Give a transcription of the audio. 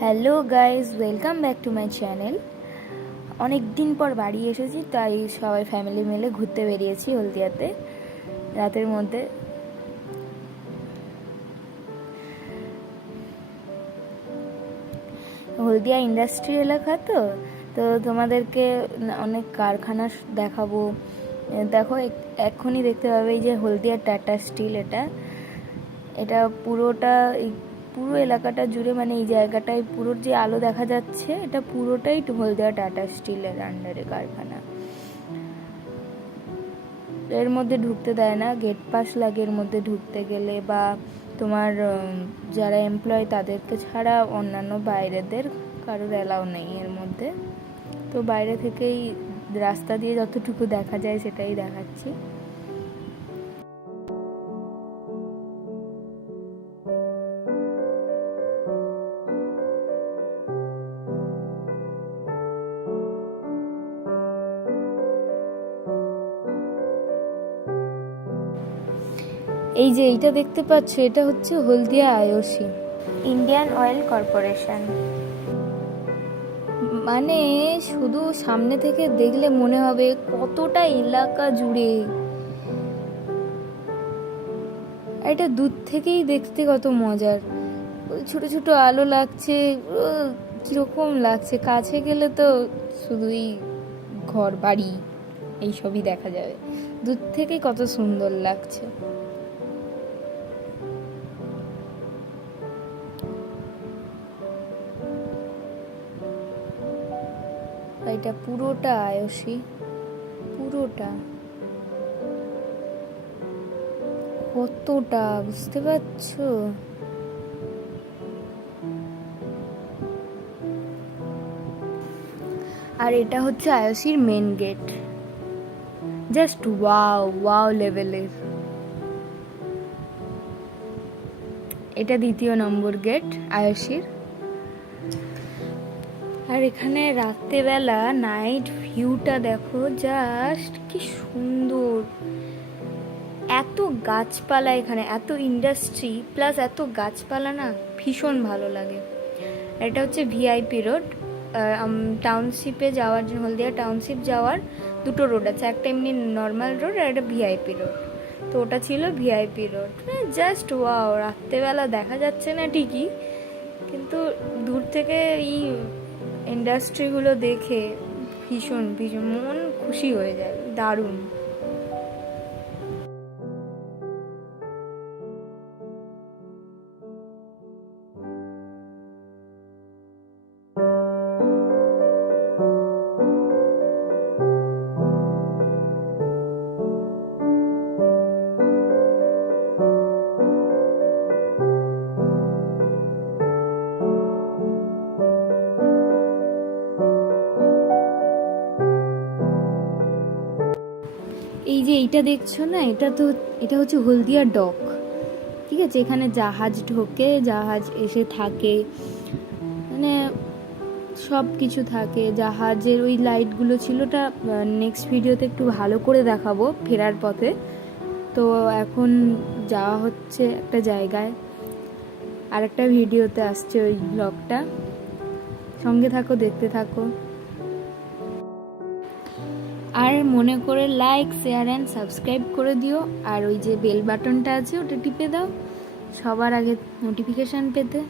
Hello guys, welcome back to my channel. অনেক দিন পর বাড়ি এসেছি, তাই সবাই ফ্যামিলি মিলে ঘুরতে বেরিয়েছি হলদিয়াতে রাতের মধ্যে। হলদিয়া ইন্ডাস্ট্রি এলাকা তো তো তোমাদেরকে অনেক কারখানা দেখাবো। দেখো, এক্ষুনি দেখতে পাবে এই যে হলদিয়া টাটা স্টিল, এটা পুরোটা পুরো এলাকাটা জুড়ে, মানে এই জায়গাটায় পুরো যে আলো দেখা যাচ্ছে, এটা পুরোটাই হলদিয়া টাটা স্টিলের আন্ডারে কারখানা। এর মধ্যে ঢুকতে দেয় না, গেট পাস লাগে এর মধ্যে ঢুকতে গেলে, বা তোমার যারা এমপ্লয় তাদেরকে ছাড়া অন্যান্য বাইরেদের কারোর অ্যালাউ নেই এর মধ্যে। তো বাইরে থেকেই রাস্তা দিয়ে যতটুকু দেখা যায় সেটাই দেখাচ্ছি। এই যে এইটা দেখতে পাচ্ছ, এটা হচ্ছে হলদিয়া আইওসি, ইন্ডিয়ান অয়েল কর্পোরেশন। মানে শুধু সামনে থেকে দেখলে মনে হবে কতটা এলাকা জুড়ে, এটা দূর থেকেই দেখতে কত মজার। ওই ছোট ছোট আলো লাগছে, কিরকম লাগছে। কাছে গেলে তো শুধুই ঘর বাড়ি এইসবই দেখা যাবে, দূর থেকেই কত সুন্দর লাগছে। এটা পুরোটা আয়সী, পুরোটা কতটা, বুঝতে পারছো? আর এটা হচ্ছে আয়সির main gate, just wow wow লেভেলের। এটা দ্বিতীয় নম্বর গেট আয়সির। আর এখানে রাত্রেবেলা নাইট ভিউটা দেখো, জাস্ট কি সুন্দর। এত গাছপালা এখানে, এত ইন্ডাস্ট্রি প্লাস এত গাছপালা, না ভীষণ ভালো লাগে। এটা হচ্ছে ভিআইপি রোড। টাউনশিপে যাওয়ার জন্য, হলদিয়া টাউনশিপ যাওয়ার দুটো রোড আছে, একটা এমনি নর্মাল রোড আর একটা ভিআইপি রোড। তো ওটা ছিল ভিআইপি রোড। জাস্ট ওয়াও, রাত্রেবেলা দেখা যাচ্ছে না ঠিকই, কিন্তু দূর থেকে এই ইন্ডাস্ট্রিগুলো দেখে ভীষণ ভীষণ মন খুশি হয়ে যায়, দারুণ। এই যে এইটা দেখছো না, এটা হচ্ছে হলদিয়া ডক, ঠিক আছে? এখানে জাহাজ ঢোকে, জাহাজ এসে থাকে, মানে সব কিছু থাকে। জাহাজের ওই লাইটগুলো ছিল, ওটা নেক্সট ভিডিওতে একটু ভালো করে দেখাবো ফেরার পথে। তো এখন যাওয়া হচ্ছে একটা জায়গায়, আর একটা ভিডিওতে আসছে ওই ব্লগটা। সঙ্গে থাকো, দেখতে থাকো। আর মনে করে লাইক, শেয়ার অ্যান্ড সাবস্ক্রাইব করে দিও। আর ওই যে বেল বাটনটা আছে ওটা টিপে দাও সবার আগে নোটিফিকেশান পেতে।